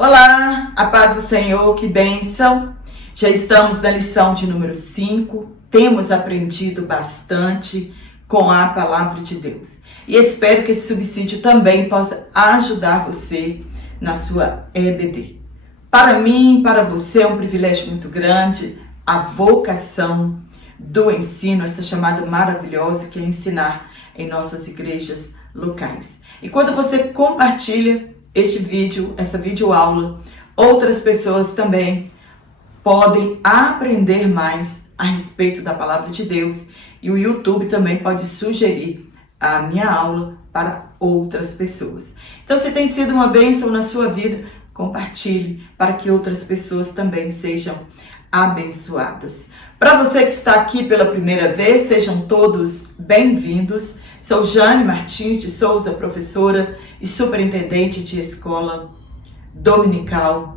Olá, a paz do Senhor, que bênção! Já estamos na lição de número 5, temos aprendido bastante com a palavra de Deus. E espero que esse subsídio também possa ajudar você na sua EBD. Para mim, para você, é um privilégio muito grande a vocação do ensino, essa chamada maravilhosa que é ensinar em nossas igrejas locais. E quando você compartilha este vídeo, essa videoaula, outras pessoas também podem aprender mais a respeito da palavra de Deus e o YouTube também pode sugerir a minha aula para outras pessoas. Então, se tem sido uma bênção na sua vida, compartilhe para que outras pessoas também sejam abençoadas. Para você que está aqui pela primeira vez, sejam todos bem-vindos. Sou Jane Martins de Souza, professora e superintendente de escola dominical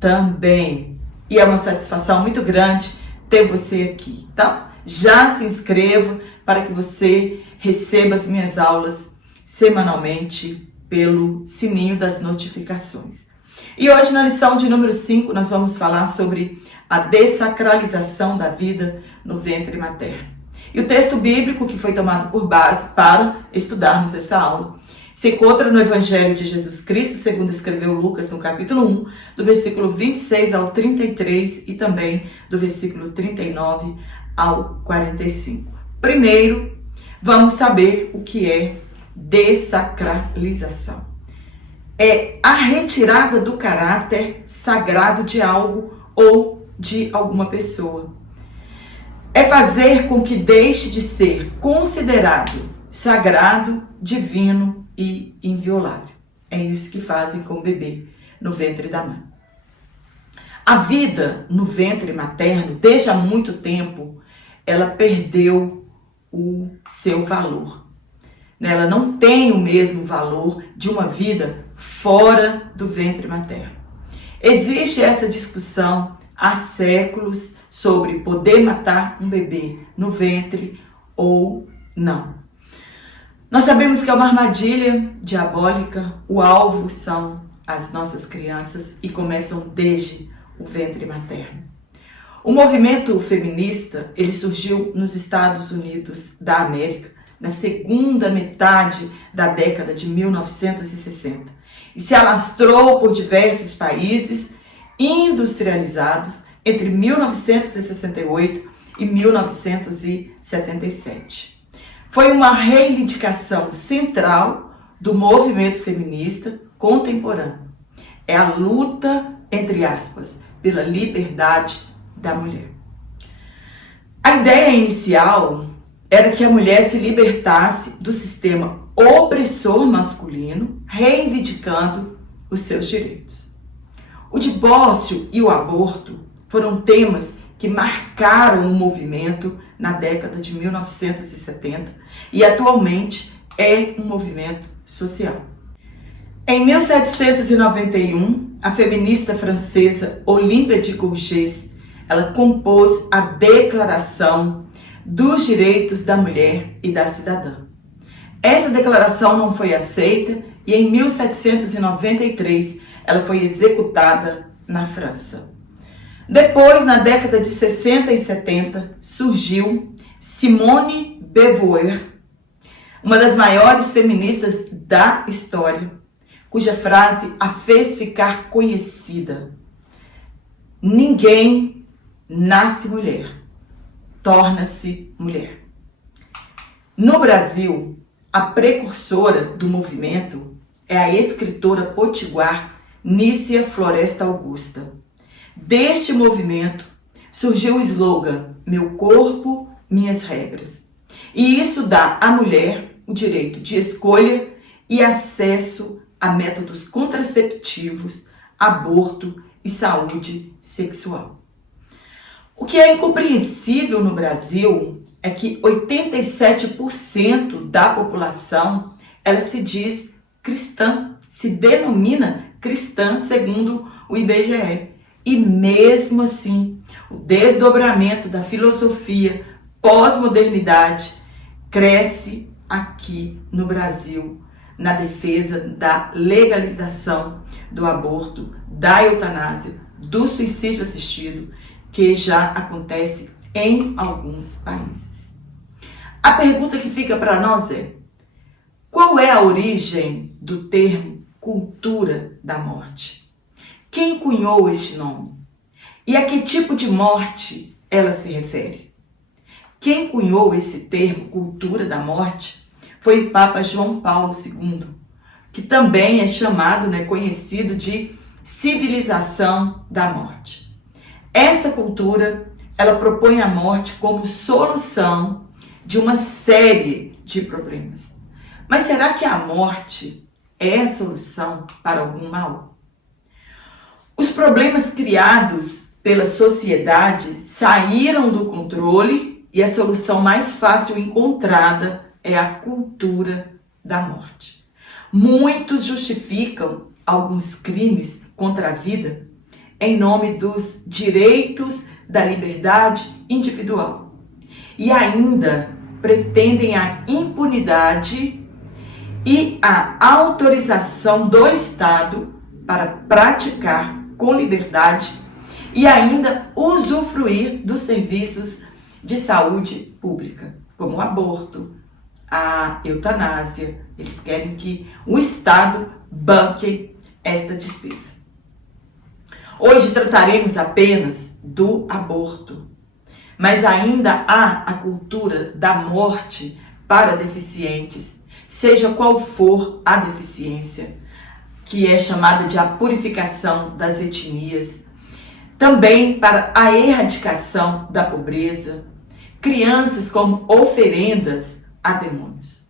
também. E é uma satisfação muito grande ter você aqui. Então, já se inscreva para que você receba as minhas aulas semanalmente pelo sininho das notificações. E hoje, na lição de número 5, nós vamos falar sobre a dessacralização da vida no ventre materno. E o texto bíblico que foi tomado por base para estudarmos essa aula se encontra no Evangelho de Jesus Cristo, segundo escreveu Lucas, no capítulo 1, do versículo 26 ao 33 e também do versículo 39 ao 45. Primeiro, vamos saber o que é dessacralização. É a retirada do caráter sagrado de algo ou de alguma pessoa. É fazer com que deixe de ser considerado sagrado, divino e inviolável. É isso que fazem com o bebê no ventre da mãe. A vida no ventre materno, desde há muito tempo, ela perdeu o seu valor. Ela não tem o mesmo valor de uma vida fora do ventre materno. Existe essa discussão há séculos sobre poder matar um bebê no ventre ou não. Nós sabemos que é uma armadilha diabólica, o alvo são as nossas crianças e começam desde o ventre materno. O movimento feminista, ele surgiu nos Estados Unidos da América na segunda metade da década de 1960 e se alastrou por diversos países industrializados entre 1968 e 1977. Foi uma reivindicação central do movimento feminista contemporâneo. É a luta, entre aspas, pela liberdade da mulher. A ideia inicial era que a mulher se libertasse do sistema opressor masculino, reivindicando os seus direitos. O divórcio e o aborto foram temas que marcaram o movimento na década de 1970 e atualmente é um movimento social. Em 1791, a feminista francesa Olympe de Gouges, ela compôs a Declaração dos Direitos da Mulher e da Cidadã. Essa declaração não foi aceita e em 1793 ela foi executada na França. Depois, na década de 60 e 70, surgiu Simone de Beauvoir, uma das maiores feministas da história, cuja frase a fez ficar conhecida. Ninguém nasce mulher, torna-se mulher. No Brasil, a precursora do movimento é a escritora potiguar Nícia Floresta Augusta. Deste movimento surgiu o slogan Meu corpo, minhas regras. E isso dá à mulher o direito de escolha e acesso a métodos contraceptivos, aborto e saúde sexual. O que é incompreensível no Brasil é que 87% da população ela se diz cristã, se denomina cristã segundo o IBGE. E mesmo assim, o desdobramento da filosofia pós-modernidade cresce aqui no Brasil na defesa da legalização do aborto, da eutanásia, do suicídio assistido, que já acontece em alguns países. A pergunta que fica para nós é: qual é a origem do termo cultura da morte? Quem cunhou este nome? E a que tipo de morte ela se refere? Quem cunhou esse termo cultura da morte foi o Papa João Paulo II, que também é chamado, conhecido de civilização da morte. Esta cultura, ela propõe a morte como solução de uma série de problemas. Mas será que a morte é a solução para algum mal? Os problemas criados pela sociedade saíram do controle e a solução mais fácil encontrada é a cultura da morte. Muitos justificam alguns crimes contra a vida em nome dos direitos da liberdade individual e ainda pretendem a impunidade e a autorização do Estado para praticar com liberdade e ainda usufruir dos serviços de saúde pública, como o aborto, a eutanásia. Eles querem que o Estado banque esta despesa. Hoje trataremos apenas do aborto, mas ainda há a cultura da morte para deficientes, seja qual for a deficiência, que é chamada de a purificação das etnias, também para a erradicação da pobreza, crianças como oferendas a demônios.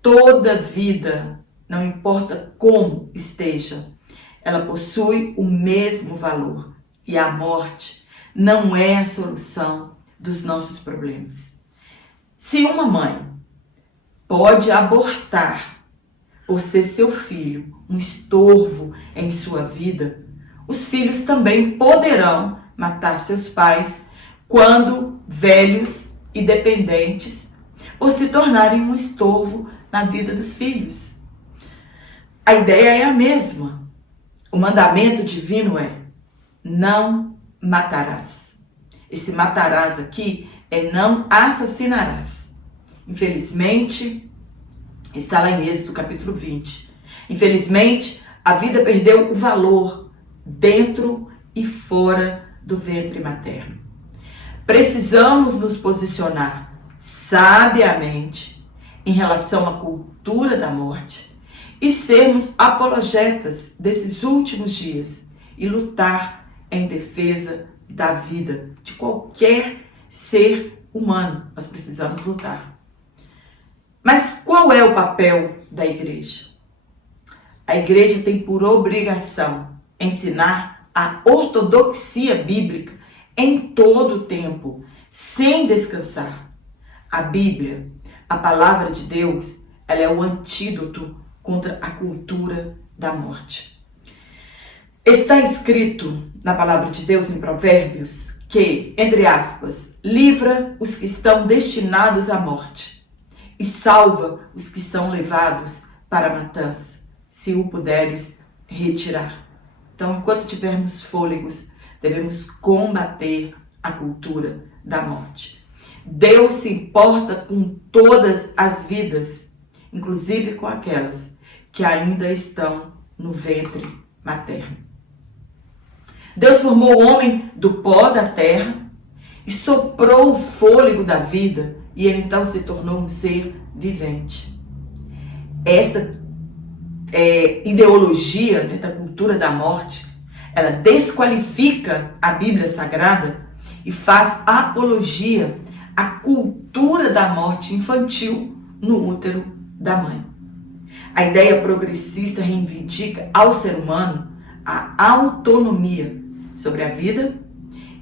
Toda vida, não importa como esteja, ela possui o mesmo valor e a morte não é a solução dos nossos problemas. Se uma mãe pode abortar por ser seu filho um estorvo em sua vida, os filhos também poderão matar seus pais quando velhos e dependentes, por se tornarem um estorvo na vida dos filhos. A ideia é a mesma. O mandamento divino é: não matarás. Esse matarás aqui é não assassinarás. Infelizmente, está lá em Êxodo capítulo 20. Infelizmente, a vida perdeu o valor dentro e fora do ventre materno. Precisamos nos posicionar sabiamente em relação à cultura da morte e sermos apologetas desses últimos dias e lutar em defesa da vida de qualquer ser humano. Nós precisamos lutar. Mas qual é o papel da igreja? A igreja tem por obrigação ensinar a ortodoxia bíblica em todo o tempo, sem descansar. A Bíblia, a palavra de Deus, ela é o antídoto contra a cultura da morte. Está escrito na palavra de Deus em Provérbios que, entre aspas, livra os que estão destinados à morte e salva os que são levados para a matança, se o puderes retirar. Então, enquanto tivermos fôlegos, devemos combater a cultura da morte. Deus se importa com todas as vidas, inclusive com aquelas que ainda estão no ventre materno. Deus formou o homem do pó da terra e soprou o fôlego da vida, e ele então se tornou um ser vivente. Esta ideologia da cultura da morte, ela desqualifica a Bíblia Sagrada e faz apologia à cultura da morte infantil no útero da mãe. A ideia progressista reivindica ao ser humano a autonomia sobre a vida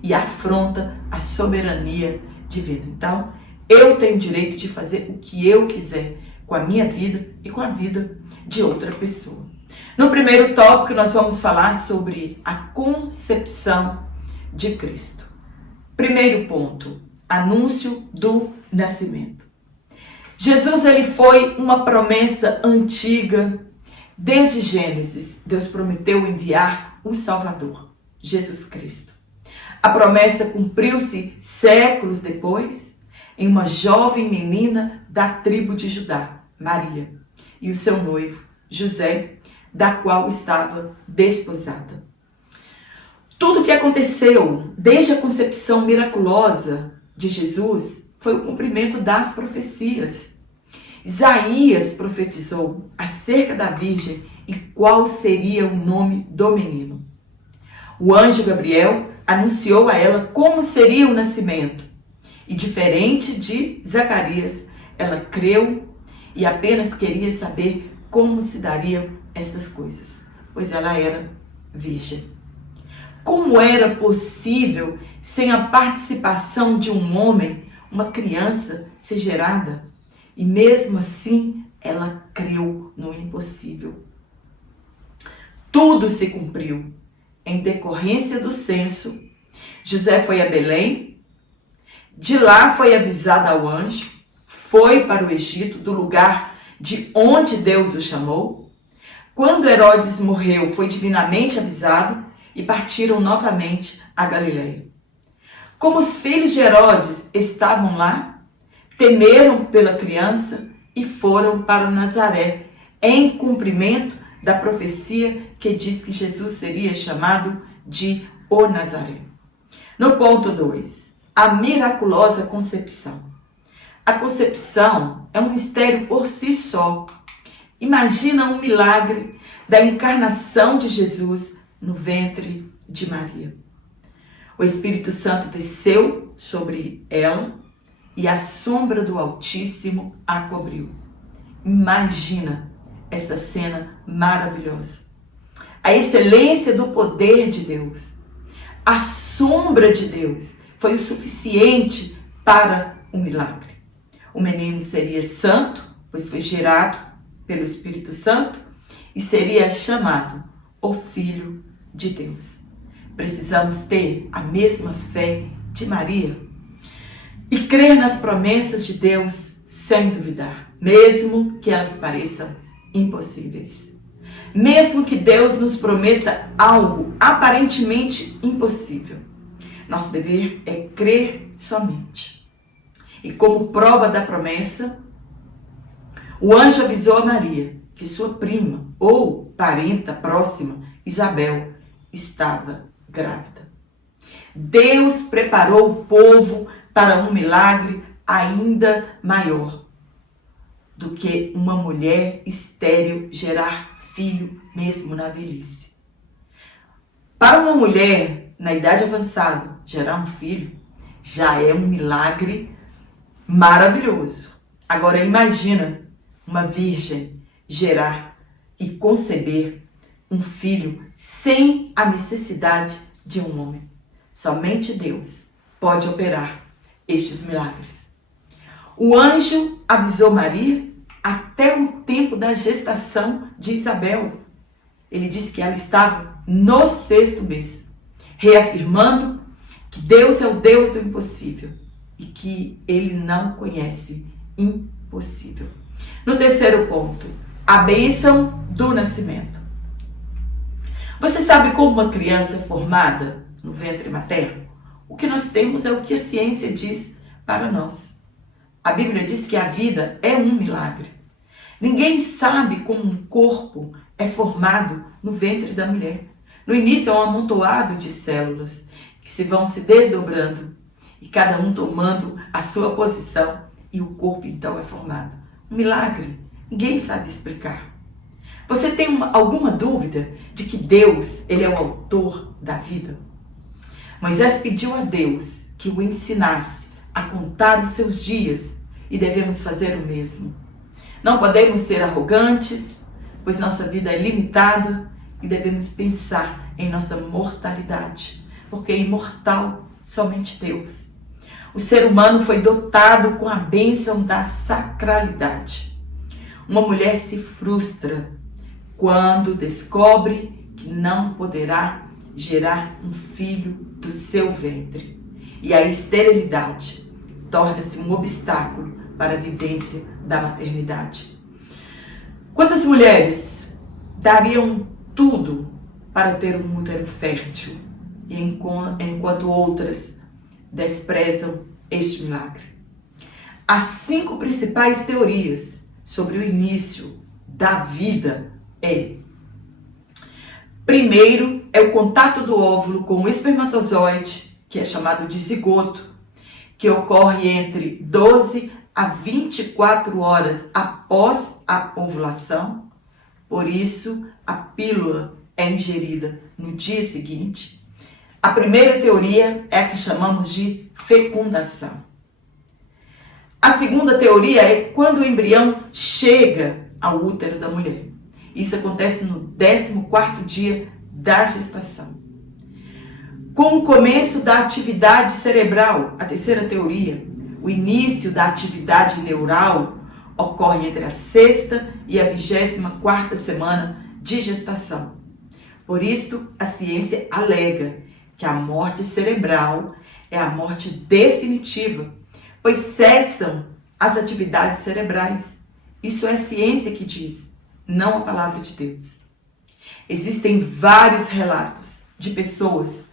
e afronta a soberania divina. Então, eu tenho direito de fazer o que eu quiser com a minha vida e com a vida de outra pessoa. No primeiro tópico, nós vamos falar sobre a concepção de Cristo. Primeiro ponto, anúncio do nascimento. Jesus, ele foi uma promessa antiga. Desde Gênesis, Deus prometeu enviar um Salvador, Jesus Cristo. A promessa cumpriu-se séculos depois, em uma jovem menina da tribo de Judá, Maria, e o seu noivo, José, da qual estava desposada. Tudo o que aconteceu desde a concepção miraculosa de Jesus foi o cumprimento das profecias. Isaías profetizou acerca da virgem e qual seria o nome do menino. O anjo Gabriel anunciou a ela como seria o nascimento. E diferente de Zacarias, ela creu e apenas queria saber como se dariam estas coisas, pois ela era virgem. Como era possível, sem a participação de um homem, uma criança ser gerada? E mesmo assim, ela creu no impossível. Tudo se cumpriu. Em decorrência do censo, José foi a Belém, de lá foi avisado ao anjo, foi para o Egito, do lugar de onde Deus o chamou. Quando Herodes morreu, foi divinamente avisado e partiram novamente a Galileia. Como os filhos de Herodes estavam lá, temeram pela criança e foram para o Nazaré, em cumprimento da profecia que diz que Jesus seria chamado de o Nazaré. No ponto 2, a miraculosa concepção. A concepção é um mistério por si só. Imagina um milagre da encarnação de Jesus no ventre de Maria. O Espírito Santo desceu sobre ela e a sombra do Altíssimo a cobriu. Imagina esta cena maravilhosa. A excelência do poder de Deus. A sombra de Deus foi o suficiente para o milagre. O menino seria santo, pois foi gerado pelo Espírito Santo, e seria chamado o Filho de Deus. Precisamos ter a mesma fé de Maria e crer nas promessas de Deus sem duvidar, mesmo que elas pareçam impossíveis. Mesmo que Deus nos prometa algo aparentemente impossível, nosso dever é crer somente. E como prova da promessa, o anjo avisou a Maria que sua prima ou parenta próxima, Isabel, estava grávida. Deus preparou o povo para um milagre ainda maior do que uma mulher estéril gerar filho mesmo na velhice. Para uma mulher na idade avançada gerar um filho já é um milagre maravilhoso. Agora imagina uma virgem gerar e conceber um filho sem a necessidade de um homem. Somente Deus pode operar estes milagres. O anjo avisou Maria até o tempo da gestação de Isabel. Ele disse que ela estava no 6º mês, reafirmando que Deus é o Deus do impossível e que ele não conhece impossível. No 3º ponto, a bênção do nascimento. Você sabe como uma criança é formada no ventre materno? O que nós temos é o que a ciência diz para nós. A Bíblia diz que a vida é um milagre. Ninguém sabe como um corpo é formado no ventre da mulher. No início é um amontoado de células que se vão se desdobrando e cada um tomando a sua posição e o corpo então é formado. Um milagre. Ninguém sabe explicar. Você tem alguma dúvida de que Deus, ele é o autor da vida? Moisés pediu a Deus que o ensinasse a contar os seus dias e devemos fazer o mesmo. Não podemos ser arrogantes, pois nossa vida é limitada e devemos pensar em nossa mortalidade, porque é imortal somente Deus. O ser humano foi dotado com a bênção da sacralidade. Uma mulher se frustra quando descobre que não poderá gerar um filho do seu ventre. E a esterilidade torna-se um obstáculo para a vivência da maternidade. Quantas mulheres dariam tudo para ter um útero fértil, enquanto outras desprezam este milagre? As 5 principais teorias sobre o início da vida primeiro é o contato do óvulo com o espermatozoide, que é chamado de zigoto, que ocorre entre 12 a 24 horas após a ovulação. Por isso, a pílula é ingerida no dia seguinte. A primeira teoria é a que chamamos de fecundação. A segunda teoria é quando o embrião chega ao útero da mulher. Isso acontece no 14º dia da gestação. Com o começo da atividade cerebral, a terceira teoria, o início da atividade neural ocorre entre a 6ª e a 24ª semana de gestação. Por isso, a ciência alega que a morte cerebral é a morte definitiva, pois cessam as atividades cerebrais. Isso é a ciência que diz, não a palavra de Deus. Existem vários relatos de pessoas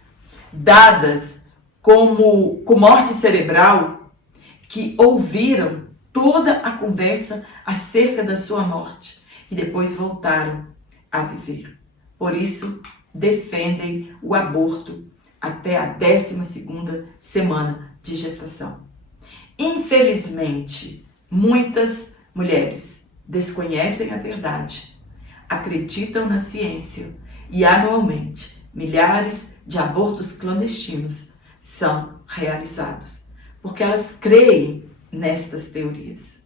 dadas com morte cerebral que ouviram toda a conversa acerca da sua morte e depois voltaram a viver. Por isso, defendem o aborto até a 12ª semana de gestação. Infelizmente, muitas mulheres desconhecem a verdade, acreditam na ciência e anualmente milhares de abortos clandestinos são realizados, porque elas creem nestas teorias.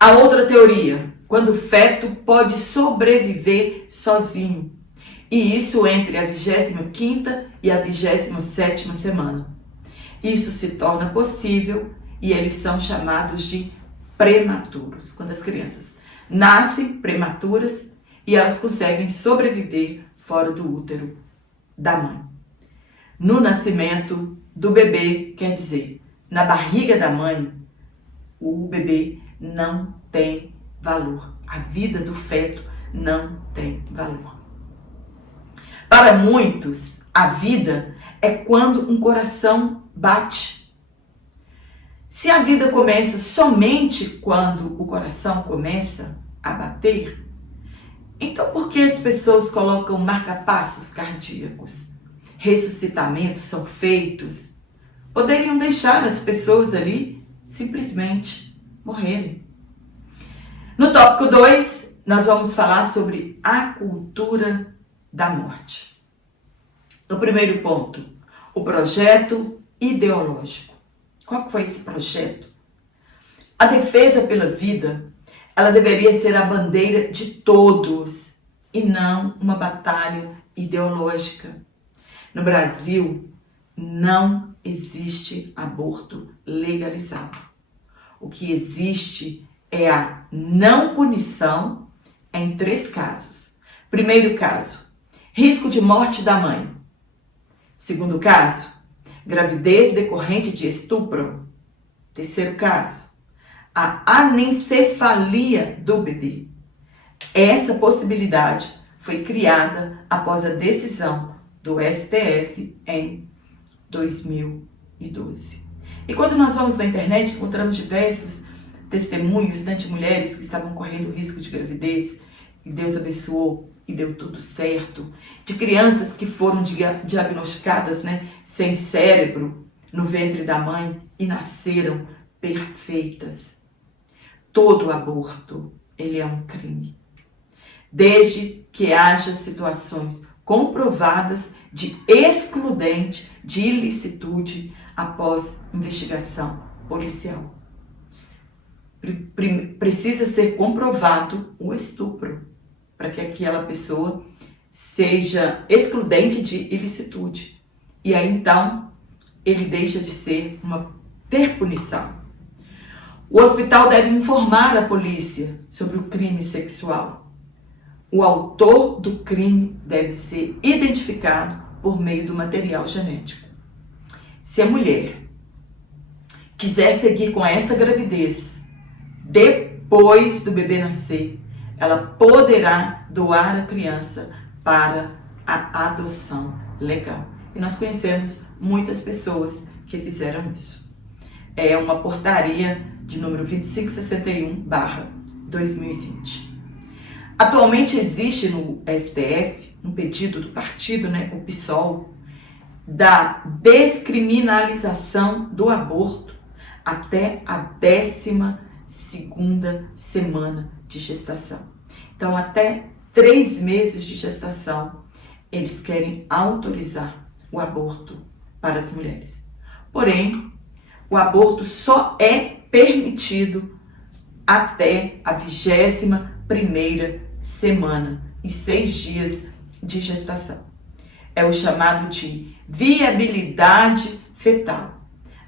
A outra teoria, quando o feto pode sobreviver sozinho, e isso entre a 25ª e a 27ª semana. Isso se torna possível e eles são chamados de prematuros, quando as crianças nascem prematuras e elas conseguem sobreviver fora do útero da mãe. No nascimento do bebê, quer dizer, na barriga da mãe, o bebê não tem valor. A vida do feto não tem valor. Para muitos, a vida é quando um coração bate. Se a vida começa somente quando o coração começa a bater, então por que as pessoas colocam marca-passos cardíacos? Ressuscitamentos são feitos. Poderiam deixar as pessoas ali simplesmente morrerem. No tópico 2, nós vamos falar sobre a cultura da morte. No primeiro ponto, o projeto ideológico. Qual foi esse projeto? A defesa pela vida, ela deveria ser a bandeira de todos e não uma batalha ideológica. No Brasil, não existe aborto legalizado. O que existe é a não punição em 3 casos. Primeiro caso, risco de morte da mãe. Segundo caso, gravidez decorrente de estupro. Terceiro caso, a anencefalia do bebê. Essa possibilidade foi criada após a decisão do STF em 2012. E quando nós vamos na internet, encontramos diversos testemunhos de mulheres que estavam correndo risco de gravidez e Deus abençoou e deu tudo certo, de crianças que foram diagnosticadas sem cérebro no ventre da mãe e nasceram perfeitas. Todo aborto, ele é um crime, desde que haja situações comprovadas de excludente, de ilicitude após investigação policial. Precisa ser comprovado o estupro para que aquela pessoa seja excludente de ilicitude. E aí então ele deixa de ter punição. O hospital deve informar a polícia sobre o crime sexual. O autor do crime deve ser identificado por meio do material genético. Se a mulher quiser seguir com esta gravidez, depois do bebê nascer, ela poderá doar a criança para a adoção legal. E nós conhecemos muitas pessoas que fizeram isso. É uma portaria de número 2561/2020. Atualmente existe no STF um pedido do partido, o PSOL, da descriminalização do aborto até a 12ª semana de gestação. Então, até 3 meses de gestação, eles querem autorizar o aborto para as mulheres. Porém, o aborto só é permitido até a 21ª semana e 6 dias de gestação. É o chamado de viabilidade fetal.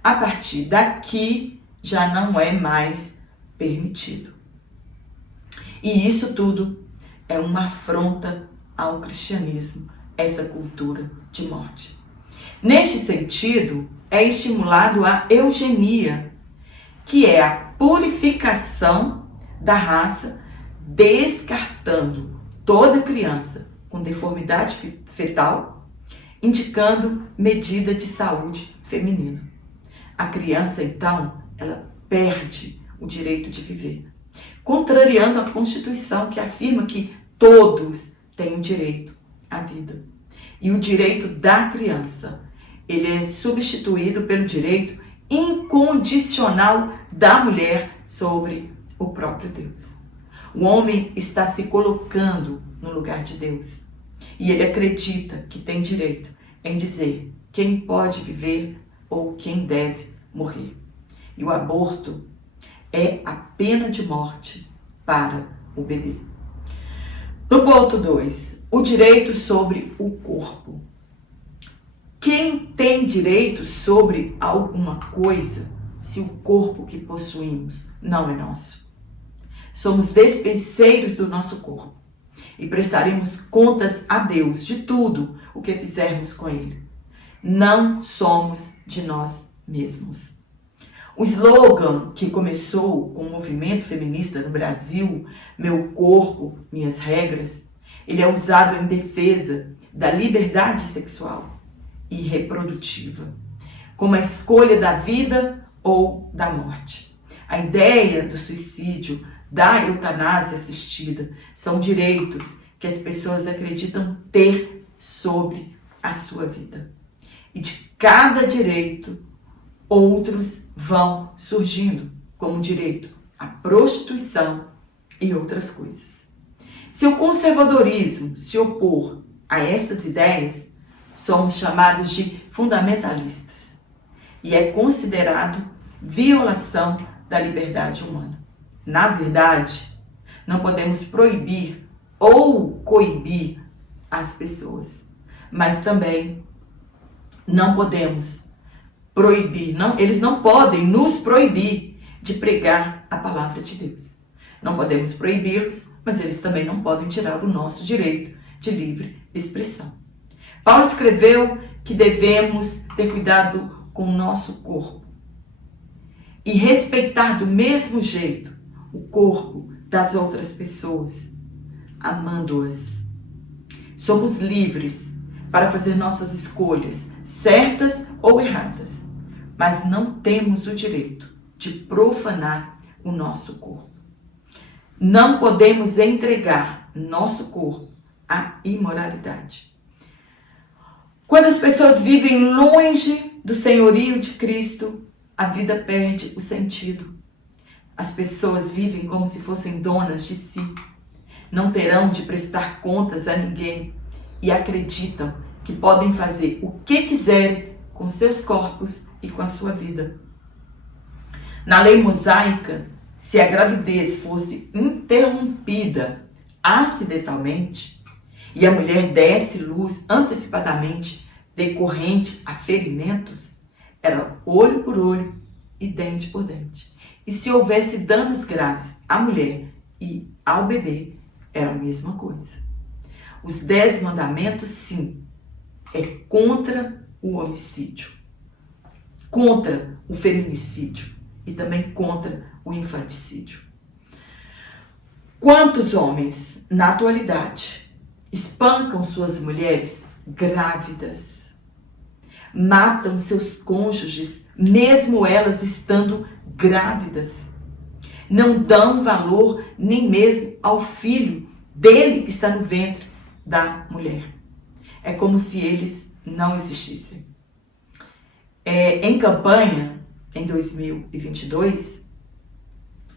A partir daqui, já não é mais permitido. E isso tudo é uma afronta ao cristianismo, essa cultura de morte. Neste sentido, é estimulado a eugenia, que é a purificação da raça, descartando toda criança com deformidade fetal, indicando medida de saúde feminina. A criança, então, ela perde o direito de viver, contrariando a Constituição, que afirma que todos têm o direito à vida. E o direito da criança, ele é substituído pelo direito incondicional da mulher sobre o próprio Deus. O homem está se colocando no lugar de Deus. E ele acredita que tem direito em dizer quem pode viver ou quem deve morrer. E o aborto é a pena de morte para o bebê. No ponto 2, o direito sobre o corpo. Quem tem direito sobre alguma coisa se o corpo que possuímos não é nosso? Somos despenseiros do nosso corpo e prestaremos contas a Deus de tudo o que fizermos com ele. Não somos de nós mesmos. O slogan que começou com o movimento feminista no Brasil, Meu Corpo, Minhas Regras, ele é usado em defesa da liberdade sexual e reprodutiva, como a escolha da vida ou da morte. A ideia do suicídio, da eutanásia assistida, são direitos que as pessoas acreditam ter sobre a sua vida. E de cada direito, outros vão surgindo, como direito à prostituição e outras coisas. Se o conservadorismo se opor a estas ideias, somos chamados de fundamentalistas e é considerado violação da liberdade humana. Na verdade, não podemos proibir ou coibir as pessoas, mas também não podemos proibir, eles não podem nos proibir de pregar a palavra de Deus. Não podemos proibi-los, mas eles também não podem tirar o nosso direito de livre expressão. Paulo escreveu que devemos ter cuidado com o nosso corpo e respeitar do mesmo jeito o corpo das outras pessoas, amando-as. Somos livres para fazer nossas escolhas, certas ou erradas, mas não temos o direito de profanar o nosso corpo. Não podemos entregar nosso corpo à imoralidade. Quando as pessoas vivem longe do senhorio de Cristo, a vida perde o sentido. As pessoas vivem como se fossem donas de si. Não terão de prestar contas a ninguém e acreditam que podem fazer o que quiserem com seus corpos e com a sua vida. Na lei mosaica, se a gravidez fosse interrompida acidentalmente e a mulher desse luz antecipadamente decorrente a ferimentos, era olho por olho e dente por dente. E se houvesse danos graves à mulher e ao bebê, era a mesma coisa. Os 10 mandamentos, sim, é contra o homicídio. contra o feminicídio e também contra o infanticídio. Quantos homens, na atualidade, espancam suas mulheres grávidas, matam seus cônjuges, mesmo elas estando grávidas, não dão valor nem mesmo ao filho dele que está no ventre da mulher. É como se eles não existissem. Em campanha, em 2022,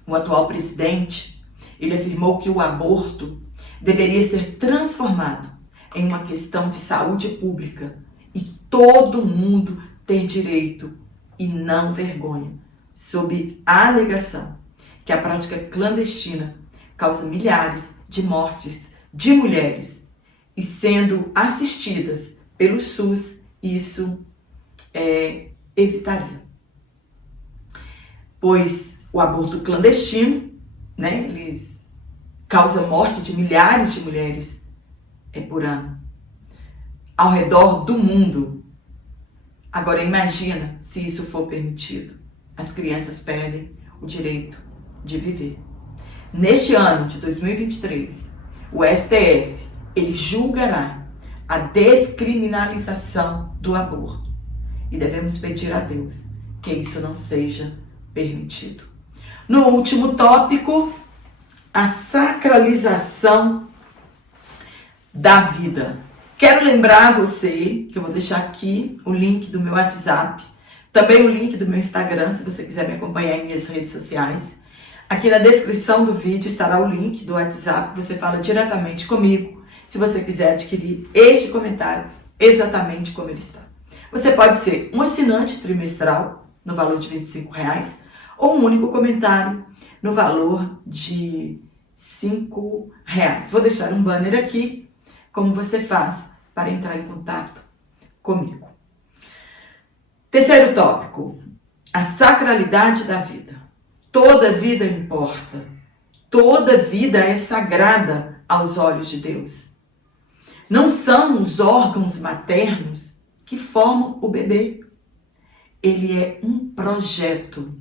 o atual presidente, ele afirmou que o aborto deveria ser transformado em uma questão de saúde pública e todo mundo ter direito e não vergonha, sob a alegação que a prática clandestina causa milhares de mortes de mulheres e sendo assistidas pelo SUS, isso evitaria. Pois o aborto clandestino, eles causa morte de milhares de mulheres por ano, ao redor do mundo. Agora imagina se isso for permitido. As crianças perdem o direito de viver. Neste ano de 2023, o STF, ele julgará a descriminalização do aborto. E devemos pedir a Deus que isso não seja permitido. No último tópico, a sacralização da vida. Quero lembrar você que eu vou deixar aqui o link do meu WhatsApp, também o link do meu Instagram, se você quiser me acompanhar em minhas redes sociais. Aqui na descrição do vídeo estará o link do WhatsApp, você fala diretamente comigo, se você quiser adquirir este comentário exatamente como ele está. Você pode ser um assinante trimestral, no valor de R$25, ou um único comentário, no valor de R$5. Vou deixar um banner aqui, como você faz para entrar em contato comigo. Terceiro tópico, a sacralidade da vida. Toda vida importa. Toda vida é sagrada aos olhos de Deus. Não são os órgãos maternos que formam o bebê. Ele é um projeto.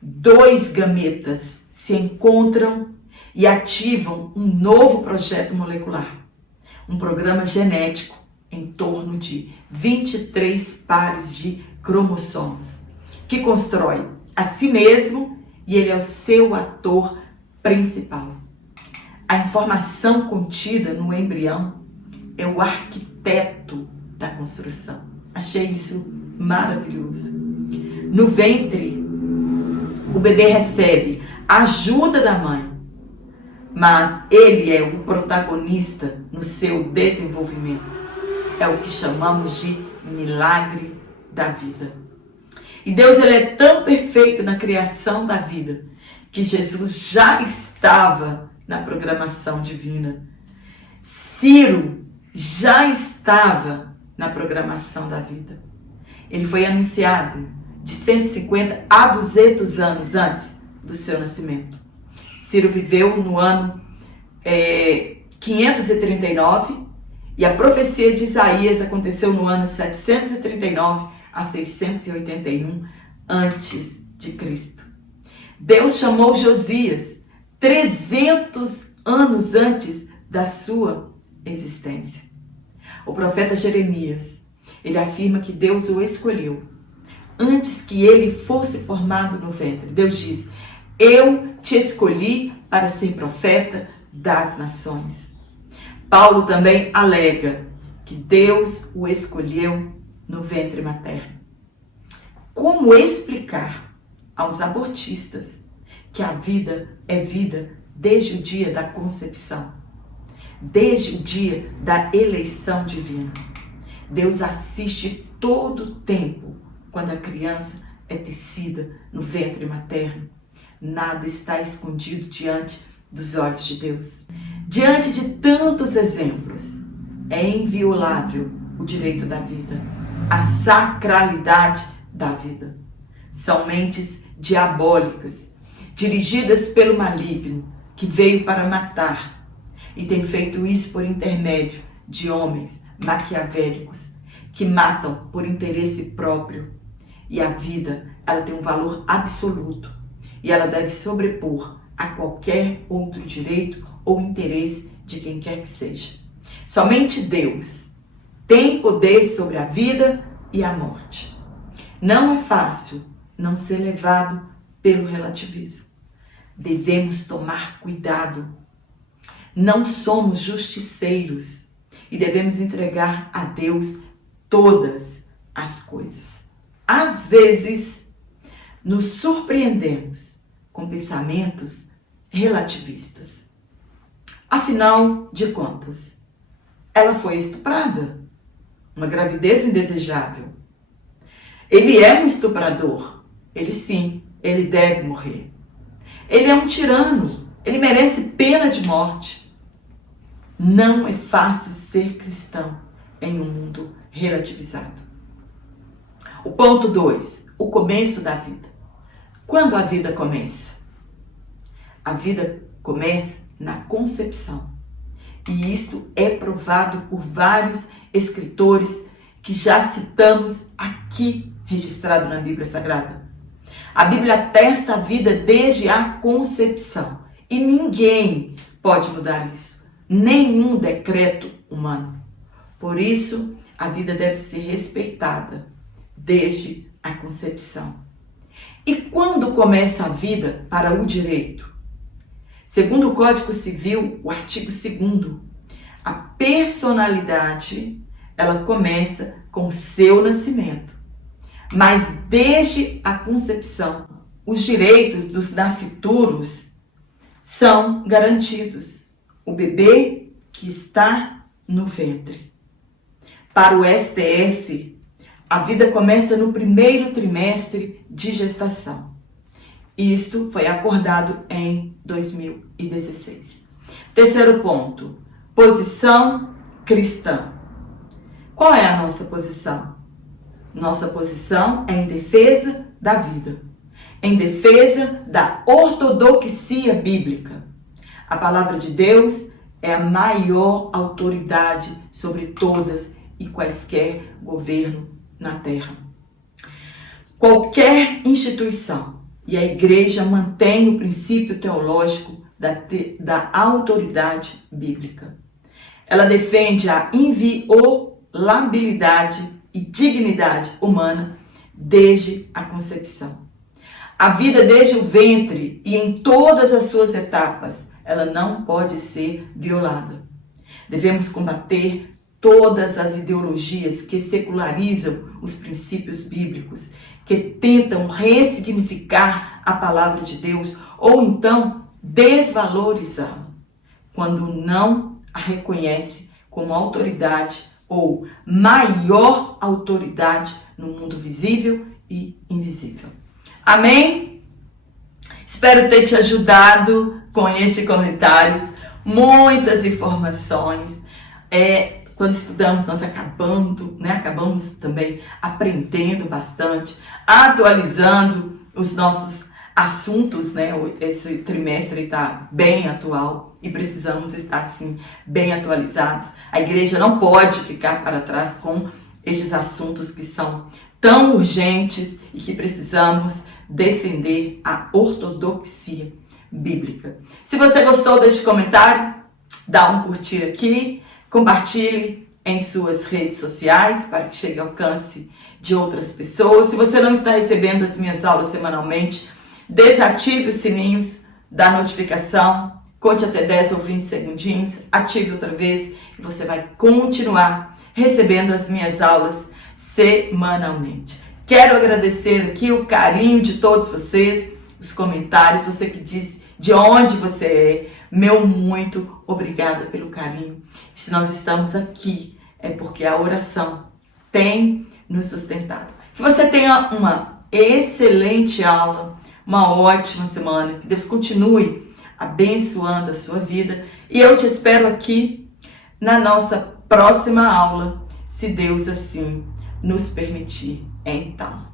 2 gametas se encontram e ativam um novo projeto molecular. Um programa genético em torno de 23 pares de cromossomos, que constrói a si mesmo e ele é o seu ator principal. A informação contida no embrião é o arquiteto da construção. Achei isso maravilhoso. No ventre, o bebê recebe a ajuda da mãe, mas ele é o protagonista no seu desenvolvimento. É o que chamamos de milagre da vida. E Deus, ele é tão perfeito na criação da vida, que Jesus já estava na programação divina. Ciro já estava na programação da vida. Ele foi anunciado de 150 a 200 anos antes do seu nascimento. Ciro viveu no ano 539 e a profecia de Isaías aconteceu no ano 739 a 681 antes de Cristo. Deus chamou Josias 300 anos antes da sua existência. O profeta Jeremias, ele afirma que Deus o escolheu antes que ele fosse formado no ventre. Deus diz: eu te escolhi para ser profeta das nações. Paulo também alega que Deus o escolheu no ventre materno. Como explicar aos abortistas que a vida é vida desde o dia da concepção, desde o dia da eleição divina? Deus assiste todo o tempo quando a criança é tecida no ventre materno. Nada está escondido diante dos olhos de Deus. Diante de tantos exemplos, é inviolável o direito da vida, a sacralidade da vida. São mentes diabólicas, dirigidas pelo maligno, que veio para matar, e tem feito isso por intermédio de homens maquiavélicos, que matam por interesse próprio. E a vida, ela tem um valor absoluto e ela deve sobrepor a qualquer outro direito ou interesse de quem quer que seja. Somente Deus tem poder sobre a vida e a morte. Não é fácil não ser levado pelo relativismo. Devemos tomar cuidado. Não somos justiceiros e devemos entregar a Deus todas as coisas. Às vezes, nos surpreendemos com pensamentos relativistas. Afinal de contas, ela foi estuprada. Uma gravidez indesejável. Ele é um estuprador. Ele sim, ele deve morrer. Ele é um tirano. Ele merece pena de morte. Não é fácil ser cristão em um mundo relativizado. O ponto 2, o começo da vida. Quando a vida começa? A vida começa na concepção. E isto é provado por vários escritores que já citamos aqui, registrado na Bíblia Sagrada. A Bíblia atesta a vida desde a concepção. E ninguém pode mudar isso. Nenhum decreto humano. Por isso, a vida deve ser respeitada desde a concepção. E quando começa a vida para o direito? Segundo o Código Civil, o artigo 2º, a personalidade, ela começa com o seu nascimento. Mas desde a concepção, os direitos dos nascituros são garantidos. O bebê que está no ventre. Para o STF, a vida começa no primeiro trimestre de gestação. Isto foi acordado em 2016. Terceiro ponto, posição cristã. Qual é a nossa posição? Nossa posição é em defesa da vida, em defesa da ortodoxia bíblica. A palavra de Deus é a maior autoridade sobre todas e quaisquer governo na terra. Qualquer instituição, e a igreja mantém o princípio teológico da autoridade bíblica. Ela defende a inviolabilidade e dignidade humana desde a concepção. A vida desde o ventre e em todas as suas etapas, ela não pode ser violada. Devemos combater todas as ideologias que secularizam os princípios bíblicos, que tentam ressignificar a palavra de Deus ou então desvalorizá-la, quando não a reconhece como autoridade ou maior autoridade no mundo visível e invisível. Amém? Espero ter te ajudado com este comentário. Muitas informações. Quando estudamos, nós acabamos também aprendendo bastante, atualizando os nossos assuntos, né? Esse trimestre está bem atual e precisamos estar, sim, bem atualizados. A igreja não pode ficar para trás com estes assuntos que são tão urgentes e que precisamos defender a ortodoxia bíblica. Se você gostou deste comentário, dá um curtir aqui, compartilhe em suas redes sociais para que chegue ao alcance de outras pessoas. Se você não está recebendo as minhas aulas semanalmente, desative os sininhos da notificação, conte até 10 ou 20 segundinhos, ative outra vez e você vai continuar recebendo as minhas aulas semanalmente. Quero agradecer aqui o carinho de todos vocês, os comentários, você que diz de onde você é, meu muito obrigada pelo carinho. Se nós estamos aqui, é porque a oração tem nos sustentado. Que você tenha uma excelente aula, uma ótima semana, que Deus continue abençoando a sua vida. E eu te espero aqui na nossa próxima aula, se Deus assim nos permitir. Então,